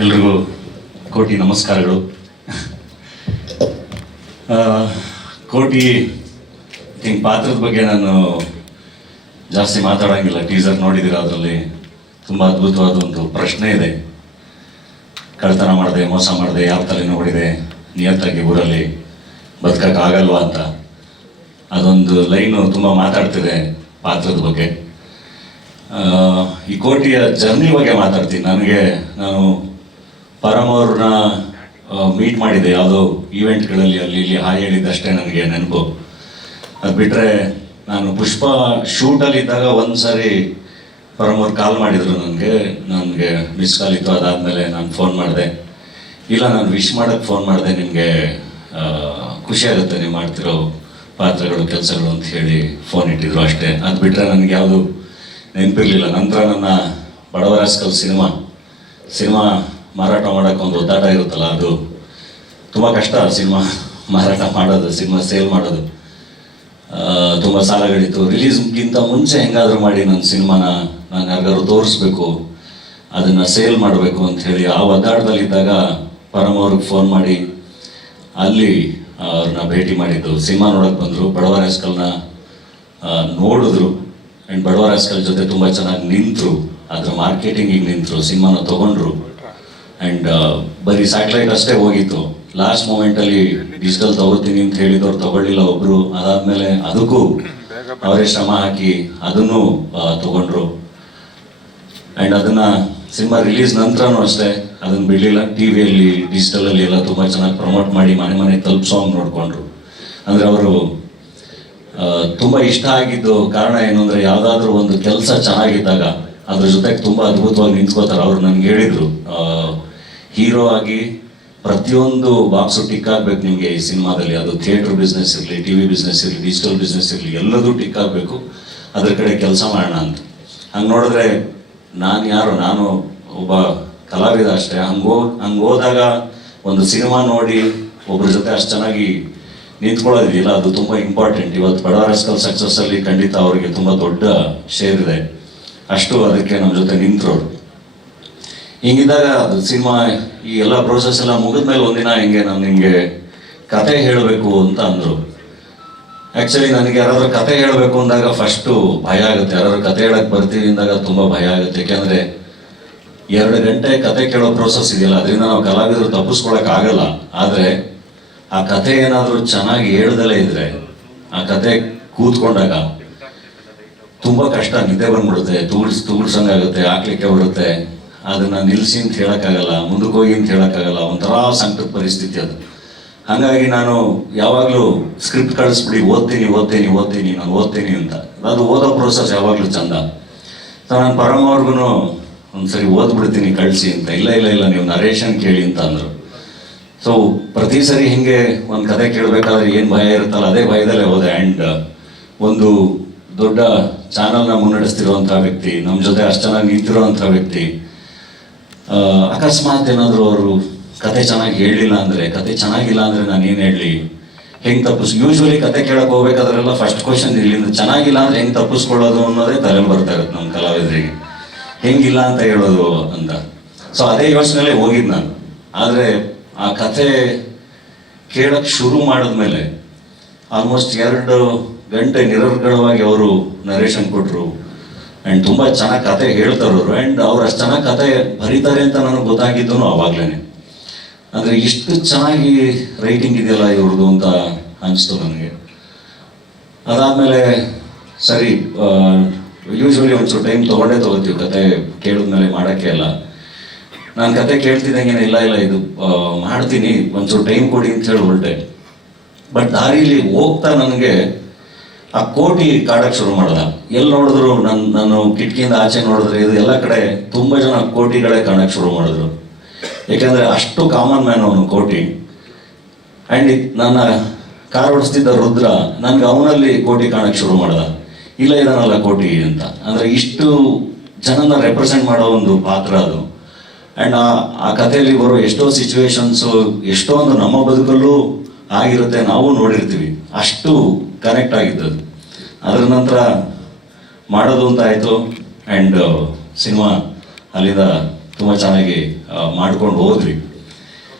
ಎಲ್ರಿಗೂ ಕೋಟಿ ನಮಸ್ಕಾರಗಳು. ಕೋಟಿ ಥಿಂಕ್ ಪಾತ್ರದ ಬಗ್ಗೆ ನಾನು ಜಾಸ್ತಿ ಮಾತಾಡೋಂಗಿಲ್ಲ. ಟೀಸರ್ ನೋಡಿದ್ದೀರ ಅದರಲ್ಲಿ ತುಂಬ ಅದ್ಭುತವಾದ ಒಂದು ಪ್ರಶ್ನೆ ಇದೆ. ಕಳ್ತನ ಮಾಡಿದೆ, ಮೋಸ ಮಾಡಿದೆ, ಯಾವ ತಲೆ ನೋಡಿದೆ ನಿಯತ್ತಾಗಿ ಊರಲ್ಲಿ ಬದುಕೋಕ್ಕಾಗಲ್ವಾ ಅಂತ. ಅದೊಂದು ಲೈನು ತುಂಬ ಮಾತಾಡ್ತಿದೆ ಪಾತ್ರದ ಬಗ್ಗೆ. ಈ ಕೋಟಿಯ ಜರ್ನಿ ಬಗ್ಗೆ ಮಾತಾಡ್ತೀನಿ. ನನಗೆ, ನಾನು ಪರಮ್ ಮೀಟ್ ಮಾಡಿದೆ. ಯಾವುದೋ ಈವೆಂಟ್ಗಳಲ್ಲಿ ಅಲ್ಲಿ ಇಲ್ಲಿ ಹಾಯ್ ಹೇಳಿದ್ದಷ್ಟೇ ನನಗೆ ನೆನಪು. ಅದು ಬಿಟ್ಟರೆ ನಾನು ಪುಷ್ಪ ಶೂಟಲ್ಲಿ ಇದ್ದಾಗ ಒಂದು ಸಾರಿ ಪರಮ್ ಕಾಲ್ ಮಾಡಿದರು ನನಗೆ ನನಗೆ ಮಿಸ್ ಕಾಲ್ ಇತ್ತು. ಅದಾದಮೇಲೆ ನಾನು ಫೋನ್ ಮಾಡಿದೆ. ಇಲ್ಲ, ನಾನು ವಿಶ್ ಮಾಡೋಕ್ಕೆ ಫೋನ್ ಮಾಡಿದೆ. ನಿಮಗೆ ಖುಷಿ ಆಗುತ್ತೆ ನೀವು ಮಾಡ್ತಿರೋ ಪಾತ್ರಗಳು, ಕೆಲಸಗಳು ಅಂತ ಹೇಳಿ ಫೋನ್ ಇಟ್ಟಿದ್ರು ಅಷ್ಟೇ. ಅದು ಬಿಟ್ಟರೆ ನನಗೆ ಯಾವುದು ನೆನಪಿರಲಿಲ್ಲ. ನಂತರ ನನ್ನ ಬಡವರಾಸ್ಕಲ್ ಸಿನಿಮಾ. ಸಿನಿಮಾ ಮಾರಾಟ ಮಾಡೋಕೆ ಒಂದು ಒದ್ದಾಟ ಇರುತ್ತಲ್ಲ ಅದು. ತುಂಬ ಕಷ್ಟ ಸಿನಿಮಾ ಮಾರಾಟ ಮಾಡೋದು, ಸಿನಿಮಾ ಸೇಲ್ ಮಾಡೋದು. ತುಂಬ ಸಾಲಗಳಿತ್ತು. ರಿಲೀಸ್ಗಿಂತ ಮುಂಚೆ ಹೆಂಗಾದರೂ ಮಾಡಿ ನನ್ನ ಸಿನಿಮಾನ ನಾನು ಯಾರಿಗಾದ್ರು ತೋರಿಸ್ಬೇಕು, ಅದನ್ನು ಸೇಲ್ ಮಾಡಬೇಕು ಅಂತ ಹೇಳಿ ಆ ಒದ್ದಾಟದಲ್ಲಿದ್ದಾಗ ಪರಮ ಅವ್ರಿಗೆ ಫೋನ್ ಮಾಡಿ, ಅಲ್ಲಿ ಅವ್ರನ್ನ ಭೇಟಿ ಮಾಡಿದ್ದು. ಸಿನಿಮಾ ನೋಡೋಕೆ ಬಂದರು, ಬಡವರ ಹೆಸ್ಕಲ್ನ ನೋಡಿದ್ರು. ಆ್ಯಂಡ್ ಬಡವರ ಹೆಸ್ಕಲ್ ಜೊತೆ ತುಂಬ ಚೆನ್ನಾಗಿ ನಿಂತರು. ಅದರ ಮಾರ್ಕೆಟಿಂಗಿಗೆ ನಿಂತರು, ಸಿನಿಮಾನ ತೊಗೊಂಡ್ರು. ಆ್ಯಂಡ್ ಬರೀ ಸ್ಯಾಟಲೈಟ್ ಅಷ್ಟೇ ಹೋಗಿತ್ತು. ಲಾಸ್ಟ್ ಮೂಮೆಂಟಲ್ಲಿ ಡಿಜಿಟಲ್ ತಗೋತೀನಿ ಅಂತ ಹೇಳಿದವ್ರು ತಗೊಳ್ಳಿಲ್ಲ ಒಬ್ರು. ಅದಾದ್ಮೇಲೆ ಅದಕ್ಕೂ ಅವರೇ ಶ್ರಮ ಹಾಕಿ ಅದನ್ನು ತಗೊಂಡ್ರು. ಆ್ಯಂಡ್ ಅದನ್ನ ಸಿನಿಮಾ ರಿಲೀಸ್ ನಂತರನೂ ಅಷ್ಟೇ. ಅದನ್ನ ಬಿಡಲಿಲ್ಲ. ಟಿವಿಯಲ್ಲಿ ಡಿಜಿಟಲ್ ಡಿಜಿಟಲಲ್ಲಿ ಎಲ್ಲ ತುಂಬ ಚೆನ್ನಾಗಿ ಪ್ರಮೋಟ್ ಮಾಡಿ ಮನೆ ಮನೆ ತಲುಪಿಸೋ ನೋಡ್ಕೊಂಡ್ರು. ಅಂದರೆ ಅವರು ತುಂಬ ಇಷ್ಟ ಆಗಿದ್ದು ಕಾರಣ ಏನು ಅಂದರೆ ಯಾವುದಾದ್ರೂ ಒಂದು ಕೆಲಸ ಚೆನ್ನಾಗಿದ್ದಾಗ ಅದ್ರ ಜೊತೆಗೆ ತುಂಬ ಅದ್ಭುತವಾಗಿ ನಿಂತ್ಕೋತಾರೆ. ಅವ್ರು ನನಗೆ ಹೇಳಿದರು ಹೀರೋ ಆಗಿ ಪ್ರತಿಯೊಂದು ಬಾಕ್ಸು ಟಿಕ್ ಆಗ್ಬೇಕು ನಿಮಗೆ ಈ ಸಿನಿಮಾದಲ್ಲಿ. ಅದು ಥಿಯೇಟ್ರ್ ಬಿಸ್ನೆಸ್ ಇರಲಿ, ಟಿ ವಿ ಬಿಸ್ನೆಸ್ ಇರಲಿ, ಡಿಜಿಟಲ್ ಬಿಸ್ನೆಸ್ ಇರಲಿ, ಎಲ್ಲದೂ ಟಿಕ್ ಆಗಬೇಕು ಅದ್ರ ಕಡೆ ಕೆಲಸ ಮಾಡೋಣ ಅಂತ. ಹಂಗೆ ನೋಡಿದ್ರೆ ನಾನು ಯಾರು, ನಾನು ಒಬ್ಬ ಕಲಾವಿದ ಅಷ್ಟೇ. ಹಂಗೆ ಹಂಗೆ ಹೋದಾಗ ಒಂದು ಸಿನಿಮಾ ನೋಡಿ ಒಬ್ಬರ ಜೊತೆ ಅಷ್ಟು ಚೆನ್ನಾಗಿ ನಿಂತ್ಕೊಳ್ಳೋದಿಲ್ಲ ಅದು ತುಂಬ ಇಂಪಾರ್ಟೆಂಟ್ ಇವತ್ತು ಬಡವರಸ್ಕಲ್ ಸಕ್ಸಸ್ಸಲ್ಲಿ ಖಂಡಿತ ಅವರಿಗೆ ತುಂಬ ದೊಡ್ಡ ಶೇರ್ ಇದೆ. ಅಷ್ಟು ಅದಕ್ಕೆ ನಮ್ಮ ಜೊತೆ ನಿಂತರು. ಹಿಂಗಿದ್ದಾಗ ಅದು ಸಿನಿಮಾ ಈ ಎಲ್ಲ ಪ್ರೋಸೆಸ್ ಎಲ್ಲ ಮುಗಿದ್ಮೇಲೆ ಒಂದಿನ ಹಿಂಗೆ ನಾನು ನಿಮಗೆ ಕತೆ ಹೇಳಬೇಕು ಅಂತ ಅಂದರು. ಆ್ಯಕ್ಚುಲಿ ನನಗೆ ಯಾರಾದರೂ ಕತೆ ಹೇಳಬೇಕು ಅಂದಾಗ ಫಸ್ಟು ಭಯ ಆಗುತ್ತೆ. ಯಾರಾದರೂ ಕತೆ ಹೇಳಕ್ಕೆ ಬರ್ತೀವಿ ಅಂದಾಗ ತುಂಬ ಭಯ ಆಗುತ್ತೆ. ಯಾಕೆಂದರೆ ಎರಡು ಗಂಟೆ ಕತೆ ಕೇಳೋ ಪ್ರೋಸೆಸ್ ಇದೆಯಲ್ಲ, ಅದರಿಂದ ನಾವು ಕಲಾವಿದರು ತಪ್ಪಿಸ್ಕೊಳಕ್ಕಾಗಲ್ಲ ಆದರೆ ಆ ಕತೆ ಏನಾದರೂ ಚೆನ್ನಾಗಿ ಹೇಳ್ದಲೇ ಇದ್ದರೆ ಆ ಕತೆ ಕೂತ್ಕೊಂಡಾಗ ತುಂಬ ಕಷ್ಟ, ನಿದ್ದೆ ಬಂದ್ಬಿಡುತ್ತೆ ತೂಳ್ಸ್ ತೂಳ್ಸಂಗಾಗುತ್ತೆ ಹಾಕ್ಲಿಕ್ಕೆ ಬರುತ್ತೆ ಅದನ್ನ ನಿಲ್ಲಿಸಿ ಅಂತ ಹೇಳೋಕ್ಕಾಗಲ್ಲ, ಮುಂದಕ್ಕೆ ಹೋಗಿ ಅಂತ ಹೇಳೋಕ್ಕಾಗಲ್ಲ, ಒಂಥರ ಸಂಕಟ ಪರಿಸ್ಥಿತಿ ಅದು. ಹಾಗಾಗಿ ನಾನು ಯಾವಾಗಲೂ ಸ್ಕ್ರಿಪ್ಟ್ ಕಳಿಸ್ಬಿಡಿ, ಓದ್ತೀನಿ ಓದ್ತೀನಿ ಓದ್ತೀನಿ, ನಾನು ಓದ್ತೀನಿ ಅಂತ. ಅದು ಓದೋ ಪ್ರೋಸೆಸ್ ಯಾವಾಗಲೂ ಚಂದ. ಸೊ ನಾನು ಪರಮ ಅವ್ರಿಗೂ ಒಂದ್ಸರಿ ಓದ್ಬಿಡ್ತೀನಿ, ಕಳಿಸಿ ಅಂತ. ಇಲ್ಲ ಇಲ್ಲ ಇಲ್ಲ, ನೀವು ನರೇಶನ್ ಕೇಳಿ ಅಂತ ಅಂದರು. ಸೊ ಪ್ರತಿ ಸರಿ ಹಿಂಗೆ ಒಂದು ಕತೆ ಕೇಳಬೇಕಾದ್ರೆ ಏನು ಭಯ ಇರುತ್ತಲ್ಲ, ಅದೇ ಭಯದಲ್ಲೇ ಹೋದೆ. ಆ್ಯಂಡ್ ಒಂದು ದೊಡ್ಡ ಚಾನಲ್ನ ಮುನ್ನಡೆಸ್ತಿರುವಂಥ ವ್ಯಕ್ತಿ ನಮ್ಮ ಜೊತೆ ಅಷ್ಟು ಚೆನ್ನಾಗಿ ನಿಂತಿರುವಂಥ ವ್ಯಕ್ತಿ ಅಕಸ್ಮಾತ್ ಏನಾದರೂ ಅವರು ಕತೆ ಚೆನ್ನಾಗಿ ಹೇಳಲಿಲ್ಲ ಅಂದರೆ, ಕತೆ ಚೆನ್ನಾಗಿಲ್ಲ ಅಂದರೆ ನಾನು ಏನು ಹೇಳಲಿ ಹೆಂಗೆ ತಪ್ಪಿಸ್ ಯೂಶ್ವಲಿ ಕತೆ ಕೇಳಕ್ಕೆ ಹೋಗ್ಬೇಕಾದ್ರೆಲ್ಲ ಫಸ್ಟ್ ಕ್ವಶನ್ ಇಲ್ಲಿಂದ ಚೆನ್ನಾಗಿಲ್ಲ ಅಂದರೆ ಹೆಂಗೆ ತಪ್ಪಿಸ್ಕೊಳ್ಳೋದು ಅನ್ನೋದೇ ತಲೆ ಬರ್ತಾ ಇರುತ್ತೆ ನಮ್ಮ ಕಲಾವಿದರಿಗೆ. ಹೆಂಗಿಲ್ಲ ಅಂತ ಹೇಳೋದು ಅಂತ. ಸೊ ಅದೇ ಯೋಚನೆಯಲ್ಲೇ ಹೋಗಿದ್ದು ನಾನು. ಆದರೆ ಆ ಕತೆ ಕೇಳಕ್ಕೆ ಶುರು ಮಾಡಿದ್ಮೇಲೆ ಆಲ್ಮೋಸ್ಟ್ ಎರಡು ಗಂಟೆ ನಿರರ್ಗಳವಾಗಿ ಅವರು ನರೇಶನ್ ಕೊಟ್ಟರು ಆ್ಯಂಡ್ ತುಂಬ ಚೆನ್ನಾಗಿ ಕತೆ ಹೇಳ್ತಾರೆ ಅವರು. ಆ್ಯಂಡ್ ಅವ್ರು ಅಷ್ಟು ಚೆನ್ನಾಗಿ ಕತೆ ಬರೀತಾರೆ ಅಂತ ನನಗೆ ಗೊತ್ತಾಗಿದ್ದು ಅವಾಗ್ಲೇ ಅಂದರೆ ಇಷ್ಟು ಚೆನ್ನಾಗಿ ರೈಟಿಂಗ್ ಇದೆಯಲ್ಲ ಇವ್ರದ್ದು ಅಂತ ಅನಿಸ್ತು ನನಗೆ. ಅದಾದಮೇಲೆ ಸರಿ ಯೂಶ್ವಲಿ ಒಂಚೂರು ಟೈಮ್ ತೊಗೊಂಡೇ ತೊಗೋತೀವಿ ಕತೆ ಕೇಳಿದ್ಮೇಲೆ ಮಾಡೋಕ್ಕೆ ಅಲ್ಲ ನಾನು ಕತೆ ಕೇಳ್ತಿದ್ದಂಗೆ ಇಲ್ಲ ಇಲ್ಲ, ಇದು ಮಾಡ್ತೀನಿ ಮಾಡ್ತೀನಿ, ಒಂಚೂರು ಟೈಮ್ ಕೊಡಿ ಅಂತ ಹೇಳಿ ಹೊರಟೆ. ಬಟ್ ದಾರಿಲಿ ಹೋಗ್ತಾ ನನಗೆ ಆ ಕೋಟಿ ಕಾಡಕ್ಕೆ ಶುರು ಮಾಡ್ದ. ಎಲ್ಲಿ ನೋಡಿದ್ರು ನನ್ನ ನಾನು ಕಿಟಕಿಯಿಂದ ಆಚೆ ನೋಡಿದ್ರೆ ಇದು ಎಲ್ಲ ಕಡೆ ತುಂಬ ಜನ ಕೋಟಿಗಳೇ ಕಾಣಕ್ಕೆ ಶುರು ಮಾಡಿದ್ರು. ಯಾಕೆಂದರೆ ಅಷ್ಟು ಕಾಮನ್ ಮ್ಯಾನ್ ಅವನು ಕೋಟಿ. ಆ್ಯಂಡ್ ನನ್ನ ಕಾರ್ ಓಡಿಸ್ತಿದ್ದ ರುದ್ರ ನನ್ಗೆ ಅವನಲ್ಲಿ ಕೋಟಿ ಕಾಣಕ್ಕೆ ಶುರು ಮಾಡ್ದ. ಇಲ್ಲ ಇದಾನಲ್ಲ ಕೋಟಿ ಅಂತ. ಅಂದರೆ ಇಷ್ಟು ಜನನ ರೆಪ್ರೆಸೆಂಟ್ ಮಾಡೋ ಒಂದು ಪಾತ್ರ ಅದು. ಆ್ಯಂಡ್ ಆ ಆ ಕಥೆಯಲ್ಲಿ ಬರೋ ಎಷ್ಟೋ ಸಿಚುವೇಶನ್ಸು ಎಷ್ಟೋ ಒಂದು ನಮ್ಮ ಬದುಕಲ್ಲೂ ಆಗಿರುತ್ತೆ ನಾವು ನೋಡಿರ್ತೀವಿ. ಅಷ್ಟು ಕನೆಕ್ಟ್ ಆಗಿದ್ದು ಅದರ ನಂತರ ಮಾಡೋದು ಅಂತ ಆಯಿತು. ಆ್ಯಂಡ್ ಸಿನಿಮಾ ಅಲ್ಲಿಂದ ತುಂಬ ಚೆನ್ನಾಗಿ ಮಾಡ್ಕೊಂಡು ಹೋದ್ವಿ.